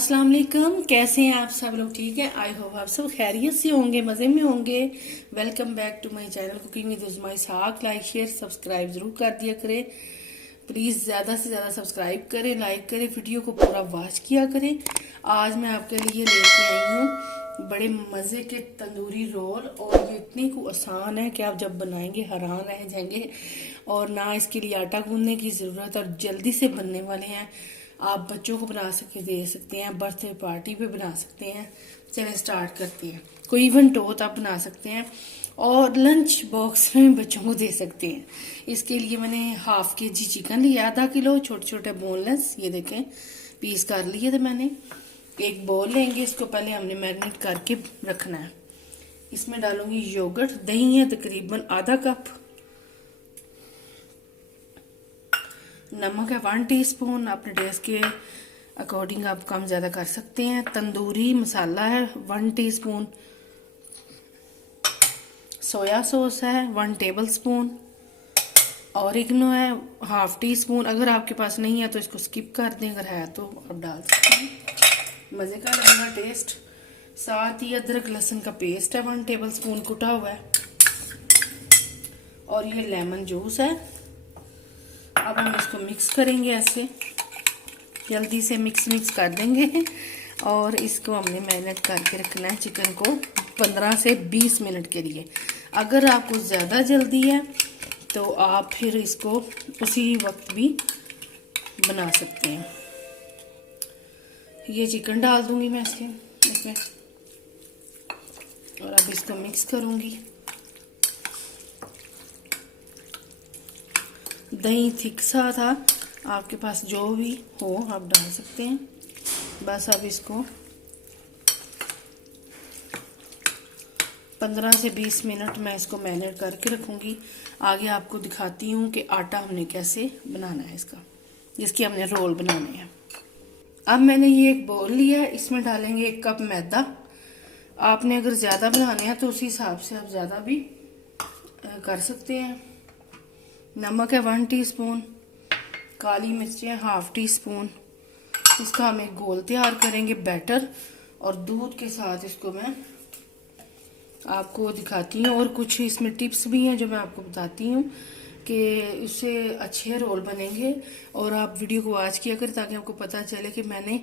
अस्सलाम वालेकुम। कैसे हैं आप सब लोग? ठीक है। आई होप आप सब खैरियत से होंगे, मज़े में होंगे। Welcome back to my channel cooking with Uzma Ishaq. Like share subscribe जरूर कर दिया करें प्लीज़। ज़्यादा से ज़्यादा सब्सक्राइब करें, लाइक करें, वीडियो को पूरा वॉच किया करें। आज मैं आपके लिए लेके आई हूँ बड़े मज़े के तंदूरी रोल, और ये इतनी को आसान है कि आप जब बनाएंगे हैरान रह जाएंगे। और ना इसके लिए आटा गूंदने की ज़रूरत, और जल्दी से बनने वाले हैं। आप बच्चों को बना सके दे सकते हैं, बर्थडे पार्टी पे बना सकते हैं। चलिए स्टार्ट करते हैं। कोई इवेंट हो तो आप बना सकते हैं, और लंच बॉक्स में बच्चों को दे सकते हैं। इसके लिए मैंने हाफ के जी चिकन लिया, आधा किलो छोटे छोटे बोनलेस, ये देखें पीस कर लिए थे मैंने। एक बोल लेंगे, इसको पहले हमने मैरिनेट करके रखना है। इसमें डालूंगी योगर्ट, दही है तकरीबन आधा कप, नमक है 1 टीस्पून, अपने टेस्ट के अकॉर्डिंग आप कम ज़्यादा कर सकते हैं। तंदूरी मसाला है 1 टीस्पून, सोया सॉस है 1 टेबल स्पून, ऑरिगनो है हाफ टी स्पून। अगर आपके पास नहीं है तो इसको स्किप कर दें, अगर है तो आप डाल सकते हैं, मज़े का लगेगा टेस्ट। साथ ही अदरक लहसुन का पेस्ट है 1 टेबल स्पून कुटा हुआ है, और ये लेमन जूस है। अब हम इसको मिक्स करेंगे, ऐसे जल्दी से मिक्स कर देंगे। और इसको हमने मैरिनेट करके रखना है चिकन को 15 से 20 मिनट के लिए। अगर आपको ज़्यादा जल्दी है तो आप फिर इसको उसी वक्त भी बना सकते हैं। ये चिकन डाल दूंगी मैं इसमें, और अब इसको मिक्स करूंगी। दही थिक सा था, आपके पास जो भी हो आप डाल सकते हैं। बस अब इसको 15 से 20 मिनट मैं इसको मैरिनेट करके रखूंगी। आगे आपको दिखाती हूँ कि आटा हमने कैसे बनाना है इसका, जिसकी हमने रोल बनाने हैं। अब मैंने ये एक बोल लिया है, इसमें डालेंगे 1 कप मैदा। आपने अगर ज़्यादा बनाने हैं तो उसी हिसाब से आप ज़्यादा भी कर सकते हैं। नमक है 1 टीस्पून, काली मिर्चें हाफ टी स्पून। इसका हम एक घोल तैयार करेंगे बैटर, और दूध के साथ इसको मैं आपको दिखाती हूँ। और कुछ इसमें टिप्स भी हैं जो मैं आपको बताती हूँ कि इससे अच्छे रोल बनेंगे। और आप वीडियो को वॉच किया करें ताकि आपको पता चले कि मैंने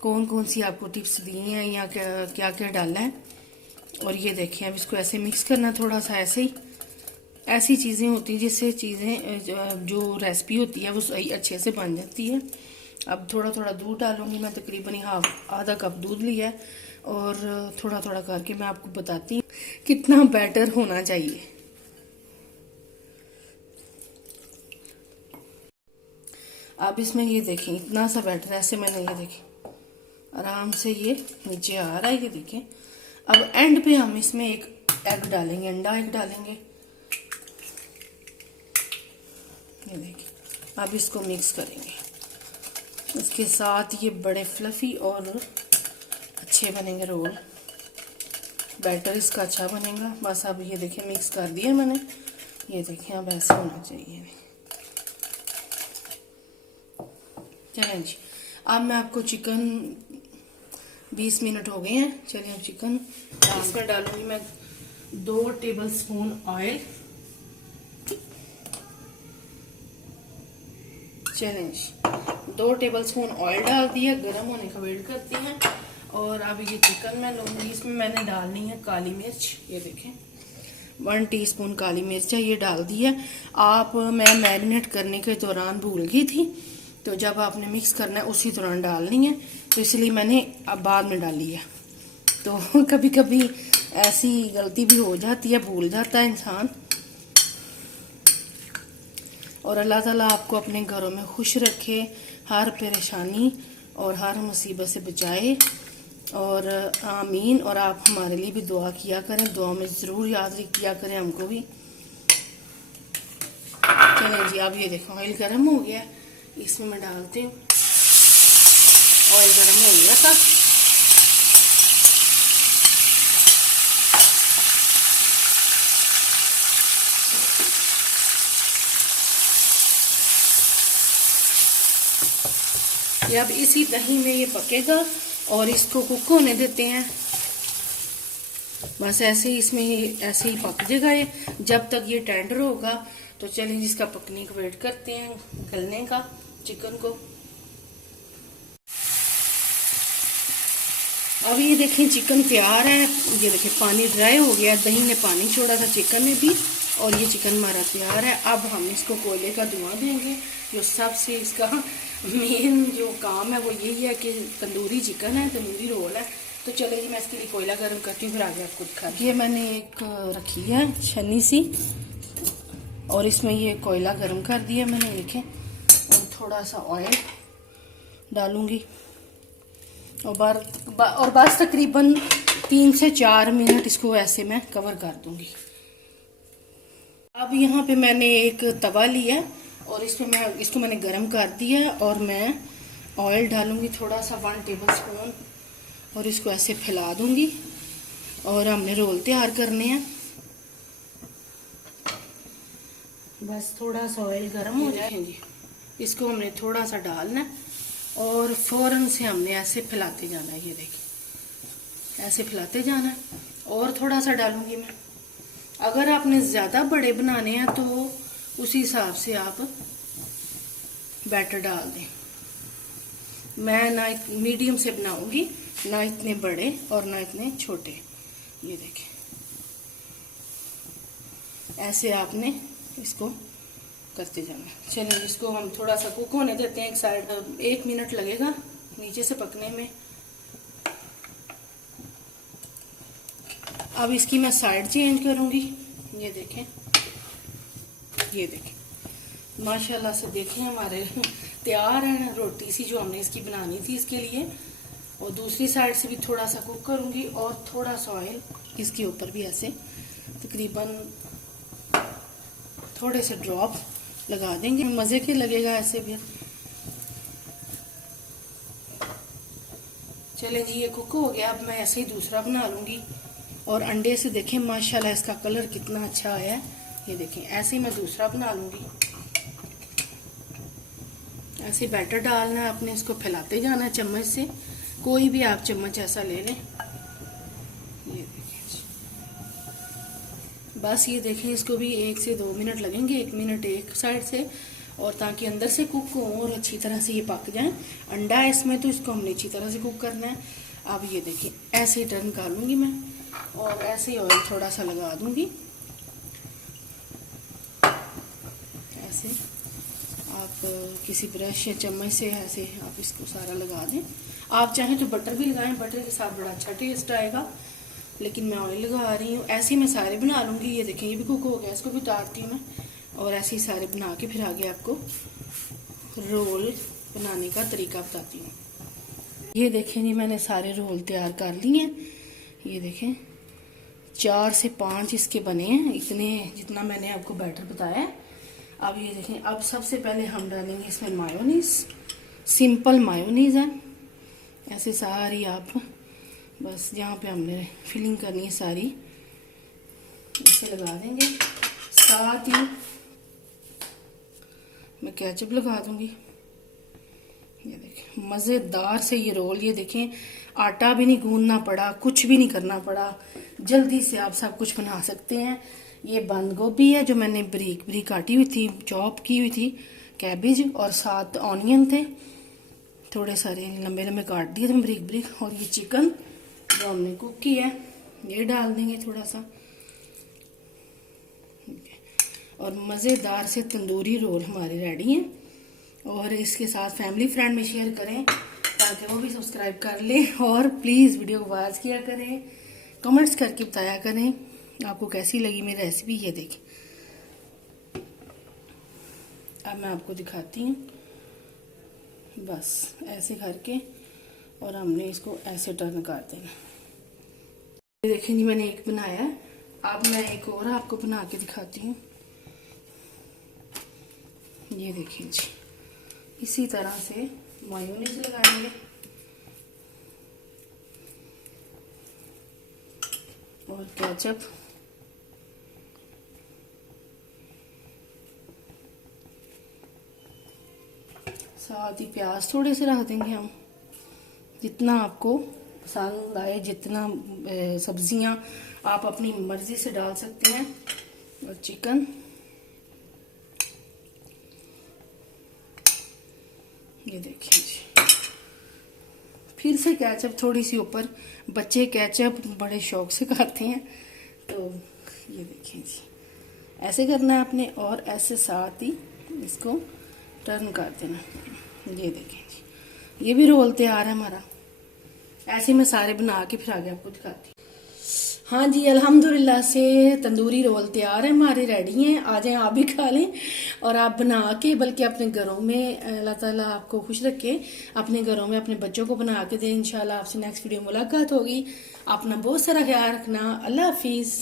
कौन कौन सी आपको टिप्स दी हैं या क्या क्या डालना है। और ये देखिए, अब इसको ऐसे मिक्स करना, थोड़ा सा ऐसे ही। ऐसी चीज़ें होती हैं जिससे चीज़ें जो रेसिपी होती है वो सही अच्छे से बन जाती है। अब थोड़ा थोड़ा दूध डालूंगी मैं, तकरीबन आधा कप दूध लिया है, और थोड़ा थोड़ा करके मैं आपको बताती हूँ कितना बैटर होना चाहिए। अब इसमें ये देखें इतना सा बैटर, ऐसे मैंने ये देखें आराम से ये नीचे आ रहा है, ये देखें। अब एंड पे हम इसमें एक एग डालेंगे, अंडा एग डालेंगे, ये देखिए। अब इसको मिक्स करेंगे, इसके साथ ये बड़े फ्लफी और अच्छे बनेंगे रोल। बैटर इसका अच्छा बनेगा। बस अब ये देखिए मिक्स कर दिया मैंने, ये देखिए अब ऐसा होना चाहिए। चलें जी, अब मैं आपको चिकन 20 मिनट हो गए हैं। चलिए अब चिकन इसमें डालूंगी मैं 2 टेबल स्पून ऑयल। चलें 2 टेबल स्पून ऑयल डाल दिया, गर्म होने का वेट करते हैं। और अब ये चिकन मैं लूँगी, इसमें मैंने डालनी है काली मिर्च, ये देखें 1 टीस्पून काली मिर्च है, ये डाल दी है। मैं मैरिनेट करने के दौरान भूल गई थी, तो जब आपने मिक्स करना है उसी दौरान डालनी है, तो इसलिए मैंने अब बाद में डाली है। तो कभी कभी ऐसी गलती भी हो जाती है, भूल जाता है इंसान। और अल्लाह ताला आपको अपने घरों में खुश रखे, हर परेशानी और हर मुसीबत से बचाए, और आमीन। और आप हमारे लिए भी दुआ किया करें, दुआ में ज़रूर याद किया करें हमको भी। चलें जी, अब ये देखो ऑयल गर्म हो गया, इसमें मैं डालती हूँ। ऑयल गर्म हो गया था, ये अब इसी दही में ये पकेगा और इसको कुक होने देते हैं। बस ऐसे ही इसमें ऐसे ही पक जाएगा ये जब तक ये टेंडर होगा। तो चलिए इसका पकने का वेट करते हैं, गलने का चिकन को। अब ये देखें चिकन तैयार है। ये देखें पानी ड्राई हो गया, दही ने पानी छोड़ा था चिकन ने भी, और ये चिकन हमारा तैयार है। अब हम इसको कोयले का धुआं देंगे। जो सबसे इसका मेन जो काम है वो यही है कि तंदूरी चिकन है, तंदूरी रोल है। तो चले जी मैं इसके लिए कोयला गर्म करती हूँ, फिर आगे आपको दिखाती हूँ। ये मैंने एक रखी है छन्नी सी, और इसमें ये कोयला गर्म कर दिया मैंने, देखें। और थोड़ा सा ऑयल डालूंगी और बस तकरीबन 3 से 4 मिनट इसको ऐसे मैं कवर कर दूंगी। अब यहाँ पे मैंने एक तवा लिया और इसको मैंने गरम कर दिया, और मैं ऑयल डालूंगी थोड़ा सा 1 टेबल स्पून, और इसको ऐसे फैला दूंगी। और हमने रोल तैयार करने हैं। बस थोड़ा सा ऑयल गर्म हो जाएगी, इसको हमने थोड़ा सा डालना है और फौरन से हमने ऐसे फैलाते जाना है। ये देखिए ऐसे फैलाते जाना है। और थोड़ा सा डालूंगी मैं। अगर आपने ज़्यादा बड़े बनाने हैं तो उसी हिसाब से आप बैटर डाल दें। मैं ना मीडियम से बनाऊंगी, ना इतने बड़े और ना इतने छोटे। ये देखें ऐसे आपने इसको करते जाना। चलिए इसको हम थोड़ा सा कुक होने देते हैं। एक साइड 1 मिनट लगेगा नीचे से पकने में। अब इसकी मैं साइड चेंज करूंगी। ये देखें, ये देखें माशाल्लाह से देखें हमारे तैयार है रोटी सी जो हमने इसकी बनानी थी इसके लिए। और दूसरी साइड से भी थोड़ा सा कुक करूंगी और थोड़ा सा ऑयल इसके ऊपर भी ऐसे तकरीबन थोड़े से ड्रॉप लगा देंगे। मजे के लगेगा ऐसे भी। चले जी ये कुक हो गया। अब मैं ऐसे ही दूसरा बना लूंगी। और अंडे से देखें माशाल्लाह इसका कलर कितना अच्छा आया है। ये देखें ऐसे ही मैं दूसरा बना लूंगी। ऐसे बैटर डालना है आपने, इसको फैलाते जाना है चम्मच से। कोई भी आप चम्मच ऐसा ले लें। ये देखें बस ये देखें इसको भी 1 से 2 मिनट लगेंगे। 1 मिनट एक साइड से, और ताकि अंदर से कुक हो और अच्छी तरह से ये पक जाए। अंडा है इसमें तो इसको हमने अच्छी तरह से कुक करना है। अब ये देखिए ऐसे ही टर्न कर लूंगी मैं और ऐसे ही ऑयल थोड़ा सा लगा दूंगी। ऐसे आप किसी ब्रश या चम्मच से ऐसे आप इसको सारा लगा दें। आप चाहें तो बटर भी लगाएं, बटर के साथ बड़ा अच्छा टेस्ट आएगा, लेकिन मैं ऑयल लगा रही हूँ। ऐसे ही मैं सारे बना लूंगी। ये देखें ये भी कुक हो गया, इसको भी उतारती हूँ मैं। और ऐसे ही सारे बना के फिर आगे आपको रोल बनाने का तरीका बताती हूँ। ये देखें जी मैंने सारे रोल तैयार कर लिए हैं। ये देखें 4 से 5 इसके बने हैं, इतने जितना मैंने आपको बैटर बताया है। अब ये देखें, अब सबसे पहले हम डालेंगे इसमें मायोनीज। सिंपल मायोनीज है। ऐसे सारी आप बस जहाँ पे हमने फिलिंग करनी है सारी ऐसे लगा देंगे। साथ ही मैं केचप लगा दूंगी। ये देखें मज़ेदार से ये रोल। ये देखें आटा भी नहीं गूंदना पड़ा, कुछ भी नहीं करना पड़ा, जल्दी से आप सब कुछ बना सकते हैं। ये बंद गोभी है जो मैंने बारीक बारीक काटी हुई थी, चॉप की हुई थी, कैबेज और साथ ऑनियन थे थोड़े सारे लंबे लंबे काट दिए थे बारीक बारीक। और ये चिकन जो हमने कुक किया है ये डाल देंगे थोड़ा सा। और मज़ेदार से तंदूरी रोल हमारे रेडी हैं। और इसके साथ फैमिली फ्रेंड में शेयर करें ताकि वो भी सब्सक्राइब कर लें। और प्लीज़ वीडियो को वॉच किया करें, कमेंट्स करके बताया करें आपको कैसी लगी मेरी रेसिपी। ये देखें अब मैं आपको दिखाती हूँ। बस ऐसे करके और हमने इसको ऐसे टर्न कर देना। ये देखें जी मैंने एक बनाया है। अब मैं एक और आपको बना के दिखाती हूँ। ये देखिए जी इसी तरह से मायोनीज लगाएंगे और केचप। साथ ही प्याज थोड़े से रख देंगे हम। जितना आपको पसंद आए, जितना सब्जियां आप अपनी मर्जी से डाल सकते हैं। और चिकन ये देखिए जी, फिर से केचप थोड़ी सी ऊपर, बच्चे केचप बड़े शौक से खाते हैं। तो ये देखिए जी, ऐसे करना है आपने और ऐसे साथ ही इसको टर्न कर देना। ये देखें जी, ये भी रोल तैयार है हमारा। ऐसे मैं सारे बना के फिर आगे आपको दिखाती हूँ। हाँ जी, अल्हम्दुलिल्लाह से तंदूरी रोल तैयार है हमारे, रेडी हैं। आ जाएं आप भी खा लें और आप बना के, बल्कि अपने घरों में, अल्लाह ताला आपको खुश रखे, अपने घरों में अपने बच्चों को बना के दें। इंशाल्लाह आपसे नेक्स्ट वीडियो मुलाकात होगी। अपना बहुत सारा ख्याल रखना। अल्लाह हाफिज़।